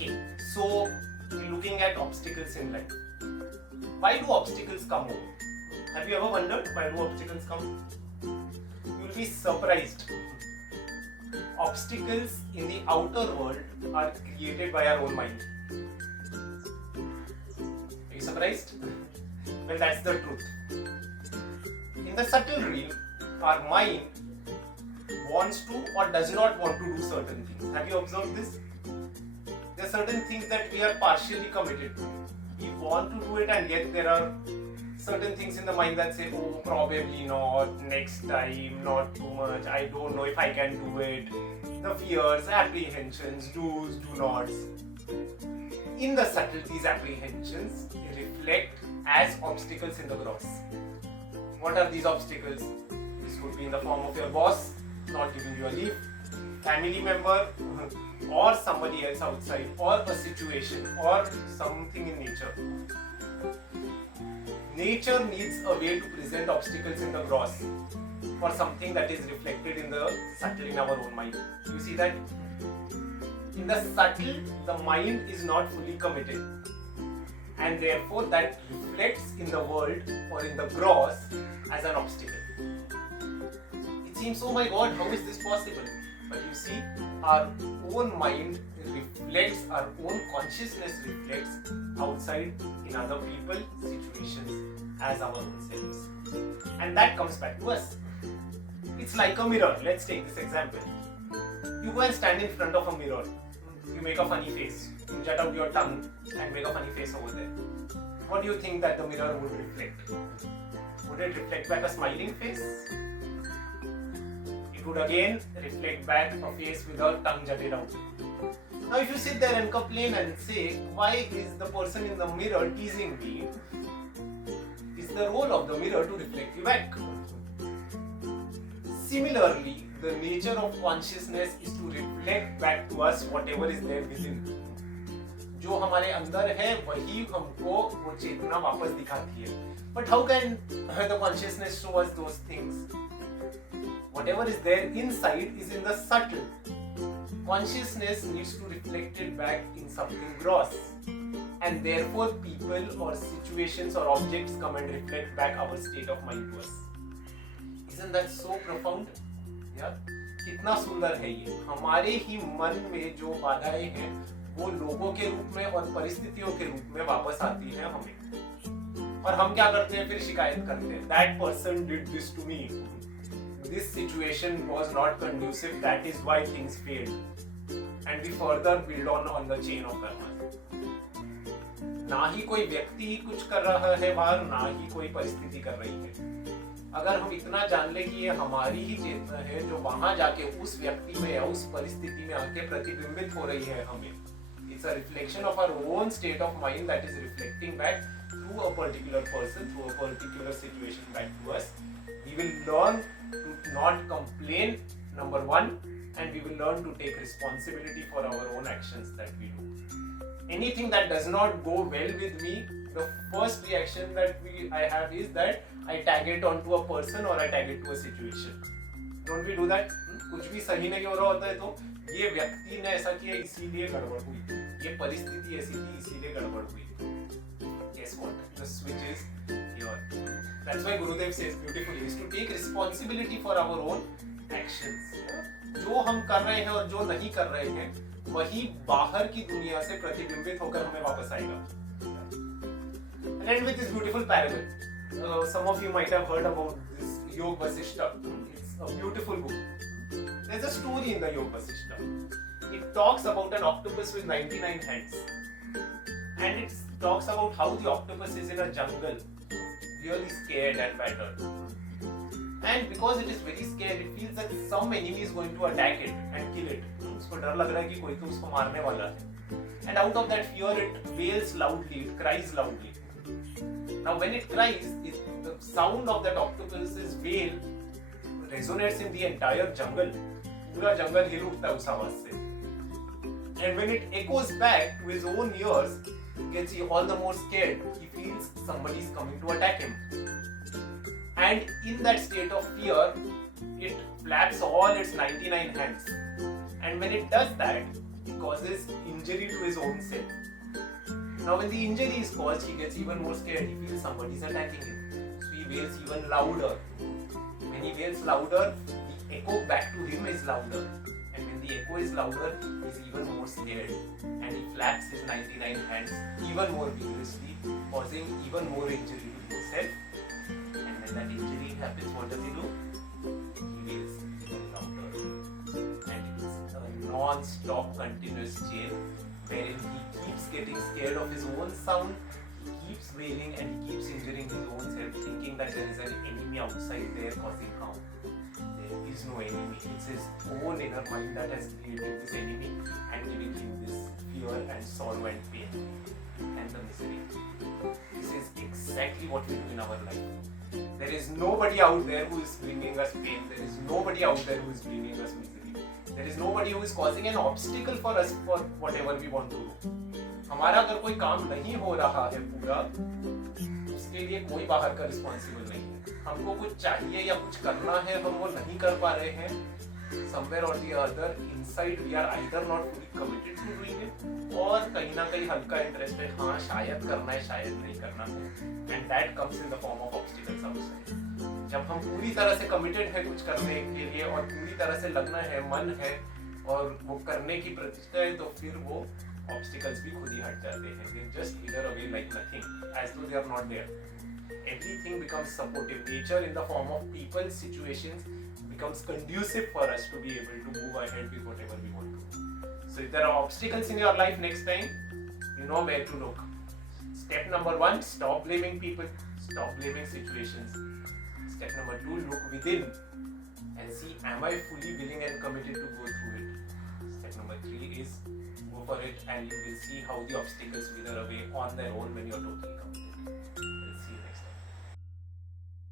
Okay, so looking at obstacles in life. Why do obstacles come over? Have you ever wondered why do obstacles come? You'll be surprised. Obstacles in the outer world are created by our own mind. Are you surprised? Well, that's the truth. In the subtle realm, our mind wants to or does not want to do certain things. Have you observed this? There are certain things that we are partially committed to. We want to do it, and yet there are certain things in the mind that say, oh, probably not, next time, not too much, I don't know if I can do it. The fears, apprehensions, do's, do nots. In the subtle, these apprehensions reflect as obstacles in the gross. What are these obstacles? This could be in the form of your boss not giving you a leave, family member, or somebody else outside, or a situation, or something in nature. Nature needs a way to present obstacles in the gross for something that is reflected in the subtle in our own mind. You see that? In the subtle, the mind is not fully committed, and therefore that reflects in the world or in the gross as an obstacle. It seems, oh my God, how is this possible? But you see, our own mind reflects, our own consciousness reflects outside in other people, situations as our own selves. And that comes back to us. It's like a mirror. Let's take this example. You go and stand in front of a mirror. You make a funny face. You jut out your tongue and make a funny face over there. What do you think that the mirror would reflect? Would it reflect back a smiling face? It would again reflect back a face with a tongue jutted out. Now if you sit there and complain and say, why is the person in the mirror teasing me? It's the role of the mirror to reflect you back. Similarly, the nature of consciousness is to reflect back to us whatever is there within. जो हमारे अंदर है वही हमको वो चेतना वापस दिखाती है. But how can the consciousness show us those things? Whatever is there inside is in the subtle. Consciousness needs to reflect it back in something gross, and therefore people or situations or objects come and reflect back our state of mind to us. Isn't that so profound? यार कितना सुंदर है ये. हमारे ही मन में जो बाधाएं हैं वो लोगों के रूप में और परिस्थितियों के रूप में वापस आती है हमें, और हम क्या करते हैं फिर शिकायत करते हैं. That person did this to me. This situation was not conducive, that is why things failed. And we further build on the chain of karma. ना ही कोई व्यक्ति कुछ कर रहा है बाहर, ना ही कोई परिस्थिति कर रही है. अगर हम इतना जान ले कि ये हमारी ही चेतना है जो वहां जाके उस व्यक्ति में या उस परिस्थिति में आके प्रतिबिंबित हो रही है हमें. It's a reflection of our own state of mind that is reflecting back to a particular person, to a particular situation back to us. We will learn to not complain, number one, and we will learn to take responsibility for our own actions that we do. Anything that does not go well with me, the first reaction that I have is that I tag it onto a person or I tag it to a situation. Don't we do that? कुछ भी सही नहीं हो रहा होता है तो ये व्यक्ति ने ऐसा किया इसीलिए गड़बड़ हुई, ये परिस्थिति ऐसी थी इसीलिए गड़बड़ हुई. Guess what? The switch is here. That's why Gurudev says beautifully is to take responsibility for our own actions. जो हम कर रहे हैं और जो नहीं कर रहे हैं वही बाहर की दुनिया से प्रतिबिंबित होकर हमें वापस आएगा. And end with this beautiful parable. Some of you might have heard about this Yoga Vasishtha. It's a beautiful book. There's a story in the Yoga Vasishtha. It talks about an octopus with 99 heads. And it talks about how the octopus is in a jungle, really scared and battered. And because it is very scared, it feels that some enemy is going to attack it and kill it. उसको डर लग रहा है कि कोई तो उसको मारने वाला है. And out of that fear, it wails loudly, it cries loudly. Now, when it cries, the sound of that octopus's wail resonates in the entire jungle. पूरा जंगल हिल उठता है उस आवाज से. And when it echoes back to his own ears, he gets all the more scared. He feels somebody is coming to attack him. And in that state of fear, it flaps all its 99 hands. And when it does that, he causes injury to his own self. Now when the injury is caused, he gets even more scared. He feels somebody is attacking him. So he wails even louder. When he wails louder, the echo back to him is louder. And when the echo is louder, he is even more scared. And he flaps his 99 hands even more vigorously, causing even more injury to himself. And when that injury happens, what does he do? He wails even louder. And it is a non-stop continuous chain wherein he keeps getting scared of his own sound, he keeps wailing and he keeps injuring his own self, thinking that there is an enemy outside there causing harm. There is no enemy. It's his own inner mind that has created this enemy and giving him this fear and sorrow and pain and the misery. This is exactly what we do in our life. There is nobody out there who is bringing us pain. There is nobody out there who is bringing us misery. There is nobody who is causing an obstacle for us for whatever we want to do. हमारा अगर कोई काम नहीं हो रहा है पूरा, उसके लिए कोई बाहर का रिस्पॉन्सिबल नहीं है. हमको कुछ चाहिए या कुछ करना है, हम वो नहीं कर पा रहे हैं. Somewhere or the other, inside we are either not fully committed to doing it, और कहीं ना कहीं हल्का इंटरेस्ट है, हाँ शायद करना है, शायद नहीं करना है. And that comes in the form of obstacles outside. जब हम पूरी तरह से कमिटेड है कुछ करने के लिए और पूरी तरह से लगना है, मन है और वो करने की प्रतिष्ठा है, तो फिर वो obstacles भी खुद ही हट जाते हैं. They just wither away like nothing, as though they are not there. Everything becomes supportive. Nature in the form of people, situations becomes conducive for us to be able to move ahead with whatever we want to. So if there are obstacles in your life next time, you know where to look. Step number 1, stop blaming people, stop blaming situations. Step number 2, look within and see, am I fully willing and committed to go through it. Step number 3 is go for it and you will see how the obstacles wither away on their own when you're totally